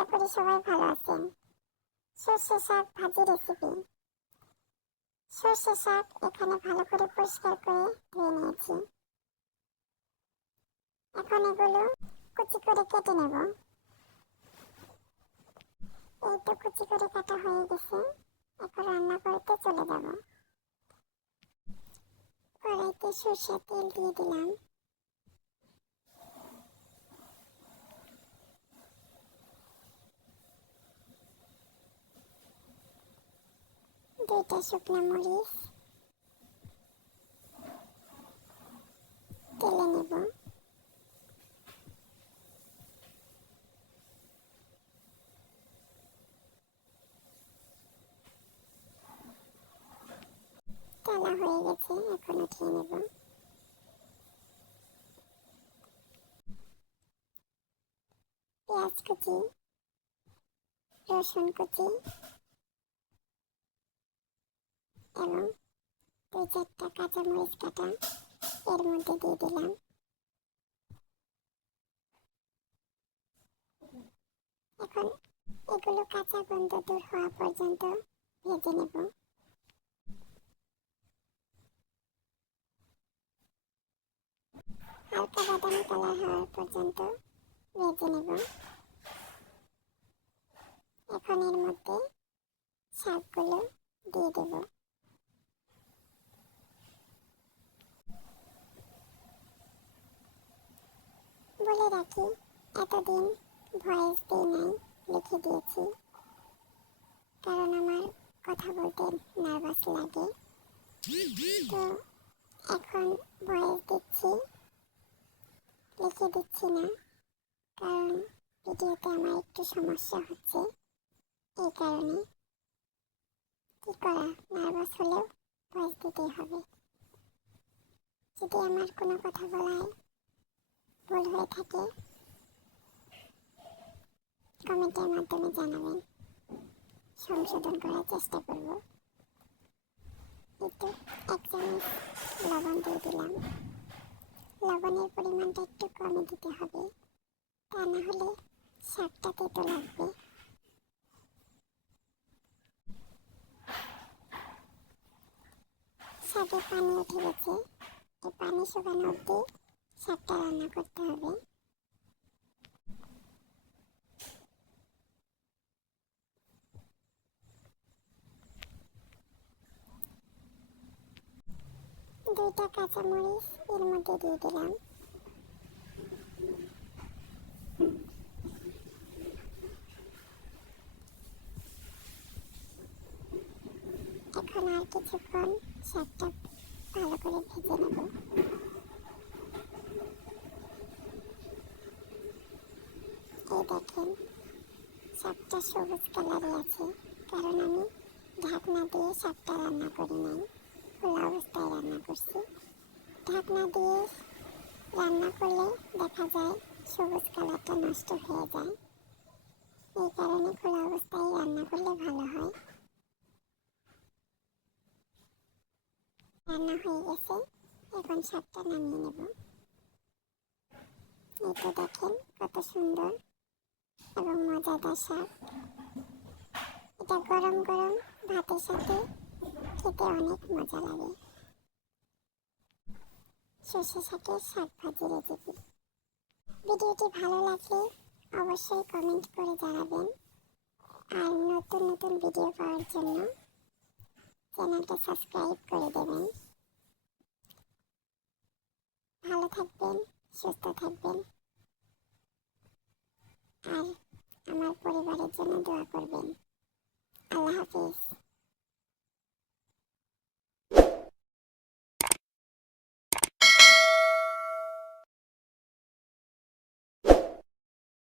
আশা করি সবাই ভালো আছেন। সর্ষে শাক ভাজি রেসিপি। সর্ষে শাক এখানে ভালো করে পরিষ্কার করে ধুয়ে নিয়েছি। এখন এগুলো কুচি করে কেটে নেব। এই তো কুচি করে কাটা হয়ে গেছে। এখন রান্না করতে চলে যাব। কড়াইতে সরষের তেল দিয়ে দিলাম। দুইটা শুকনো মরিচ তেলে নেব। তেলা হয়ে গেছে, এখন উঠিয়ে নেব। পেঁয়াজ কুচি, রসুন কুচি এবং দুই চারটা কাঁচামরিচ কাটা এর মধ্যে দিয়ে দিলাম। এখন এগুলো কাঁচা গন্ধ দূর হওয়া পর্যন্ত ভেজে নেব। হালকা বাদামি কালার হওয়ার পর্যন্ত ভেজে নেব। এখন এর মধ্যে শাকগুলো দিয়ে দেব। বলে রাখি, এতদিন ভয়েস দিই নাই, লিখে দিয়েছি, কারণ আমার কথা বলতে নার্ভাস লাগে। তো এখন ভয়েস দিচ্ছি, লিখে দিচ্ছি না, কারণ ভিডিওতে আমার একটু সমস্যা হচ্ছে। এই কারণে কি করা, নার্ভাস হলেও ভয়েস দিতেই হবে। যদি আমার কোনো কথা বলায় ভুল হয়ে থাকে কমেন্টের মাধ্যমে জানাবেন, সংশোধন করার চেষ্টা করব। একটু 1 চামচ লবণ দিয়ে দিলাম। লবণের পরিমাণটা একটু কমে দিতে হবে, তা না হলে শাকটা তেতো লাগবে। শাকে পানি উঠে গেছে, এই পানি শুকানো অবধি শাকটা রান্না করতে হবে। দুইটা কাঁচামরিচ এর মধ্যে দিয়ে দিলাম। এখন আর কিছুক্ষণ শাকটা ভালো করে ভেজে নেব। এই দেখেন, শাকটা সবুজ কালারে আছে, কারণ আমি ঢাকনা দিয়ে শাকটা রান্না করি নাই, খোলা অবস্থায় রান্না করছি। ঢাকনা দিয়ে রান্না করলে দেখা যায় সবুজ কালারটা নষ্ট হয়ে যায়। এই কারণে খোলা অবস্থায় রান্না করলে ভালো হয়। রান্না হয়ে গেছে, এখন শাকটা নামিয়ে নেব। এই তো দেখেন কত সুন্দর এবং মজাদার শাক। এটা গরম গরম ভাতের সাথে খেতে অনেক মজা লাগে। সর্ষে শাকের শাক ভাজি রেসিপি। ভিডিওটি ভালো লাগলে অবশ্যই কমেন্ট করে জানাবেন, আর নতুন নতুন ভিডিও পাওয়ার জন্য চ্যানেলটা সাবস্ক্রাইব করে দেবেন। ভালো থাকবেন, সুস্থ থাকবেন, আর আমার পরিবারের জন্য দোয়া করবেন। আল্লাহ হাফিজ।